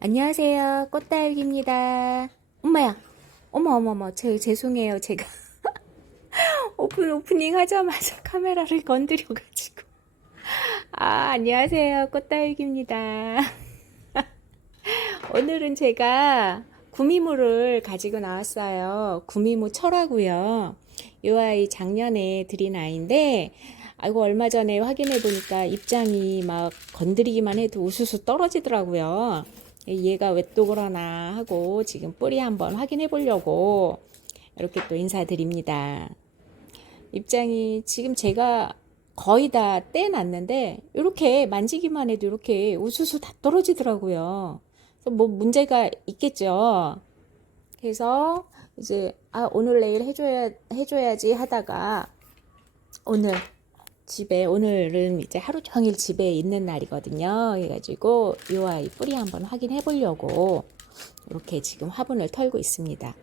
안녕하세요. 꽃다육입니다. 엄마야. 어머, 어머, 어머. 제, 죄송해요. 제가 오픈, 오프닝 하자마자 카메라를 건드려가지고. 아, 안녕하세요. 꽃다육입니다. 오늘은 제가 구미무를 가지고 나왔어요. 구미무 철하고요. 이 아이 작년에 들인 아이인데, 아이고, 얼마 전에 확인해 보니까 입장이 막 건드리기만 해도 우수수 떨어지더라고요. 얘가 왜 또 그러나 하고 지금 뿌리 한번 확인해 보려고 이렇게 또 인사드립니다. 입장이 지금 제가 거의 다 떼놨는데 이렇게 만지기만 해도 이렇게 우수수 다 떨어지더라고요. 그래서 뭐 문제가 있겠죠. 그래서 이제 아 오늘 내일 해줘야 해줘야지 하다가 오늘 집에 오늘은 이제 하루 종일 집에 있는 날이거든요. 그래가지고 이 아이 뿌리 한번 확인해 보려고 이렇게 지금 화분을 털고 있습니다.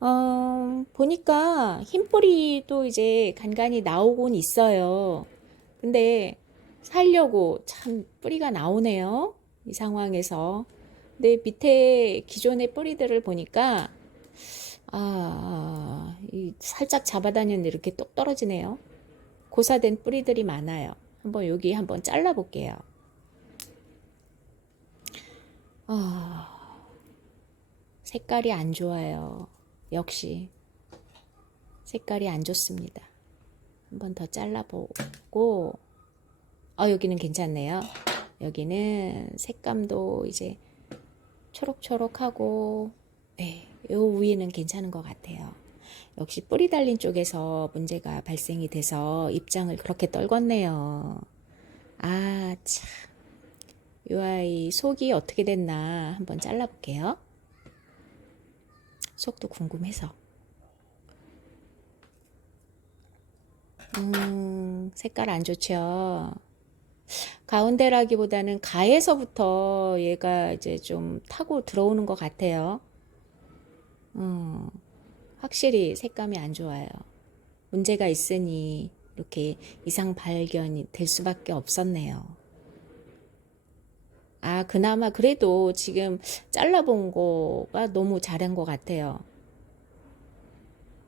어, 보니까 흰 뿌리도 이제 간간히 나오곤 있어요. 근데 살려고 참 뿌리가 나오네요. 이 상황에서. 근데 밑에 기존의 뿌리들을 보니까 아, 이 살짝 잡아다녔는데 이렇게 똑 떨어지네요. 고사된 뿌리들이 많아요. 한번 여기 한번 잘라 볼게요. 아, 색깔이 안 좋아요. 역시 색깔이 안 좋습니다. 한번 더 잘라보고, 아, 여기는 괜찮네요. 여기는 색감도 이제 초록초록하고, 네, 요 위에는 괜찮은 것 같아요. 역시 뿌리 달린 쪽에서 문제가 발생이 돼서 입장을 그렇게 떨궜네요. 아, 참. 이 아이 속이 어떻게 됐나 한번 잘라볼게요. 속도 궁금해서. 음, 색깔 안 좋죠. 가운데라기보다는 가에서부터 얘가 이제 좀 타고 들어오는 것 같아요. 음. 확실히 색감이 안 좋아요. 문제가 있으니 이렇게 이상 발견이 될 수밖에 없었네요. 아, 그나마 그래도 지금 잘라본 거가 너무 잘한 것 같아요.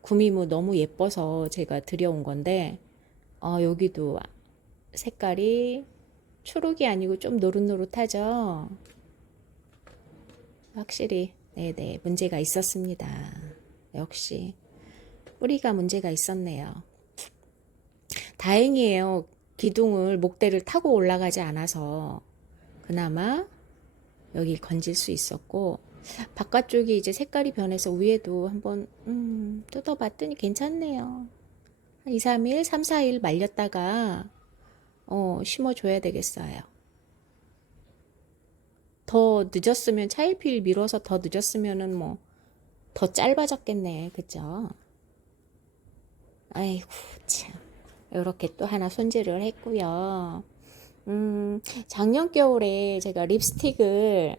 구미무 너무 예뻐서 제가 들여온 건데, 어, 여기도 색깔이 초록이 아니고 좀 노릇노릇하죠? 확실히, 네네, 문제가 있었습니다. 역시 뿌리가 문제가 있었네요. 다행이에요. 기둥을 목대를 타고 올라가지 않아서 그나마 여기 건질 수 있었고 바깥쪽이 이제 색깔이 변해서 위에도 한번 음, 뜯어봤더니 괜찮네요. 한 2, 3일, 3, 4일 말렸다가 어, 심어줘야 되겠어요. 더 늦었으면 차일피일 밀어서 더 늦었으면은 뭐 더 짧아졌겠네. 그죠? 아이고, 참. 이렇게 또 하나 손질을 했고요. 음, 작년 겨울에 제가 립스틱을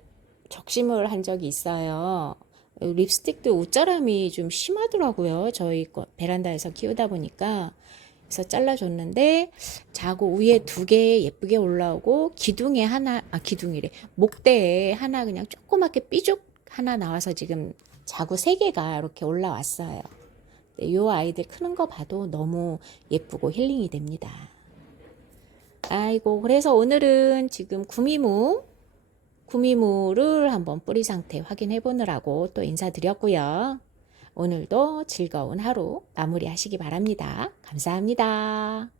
적심을 한 적이 있어요. 립스틱도 옷자람이 좀 심하더라고요. 저희 거 베란다에서 키우다 보니까. 그래서 잘라줬는데 자고 위에 두 개 예쁘게 올라오고 기둥에 하나 아 기둥이래 목대에 하나 그냥 조그맣게 삐죽 하나 나와서 지금 자구 세 개가 이렇게 올라왔어요. 이 아이들 크는 거 봐도 너무 예쁘고 힐링이 됩니다. 아이고, 그래서 오늘은 지금 구미무, 구미무를 한번 뿌리 상태 확인해 보느라고 또 인사드렸고요. 오늘도 즐거운 하루 마무리 하시기 바랍니다. 감사합니다.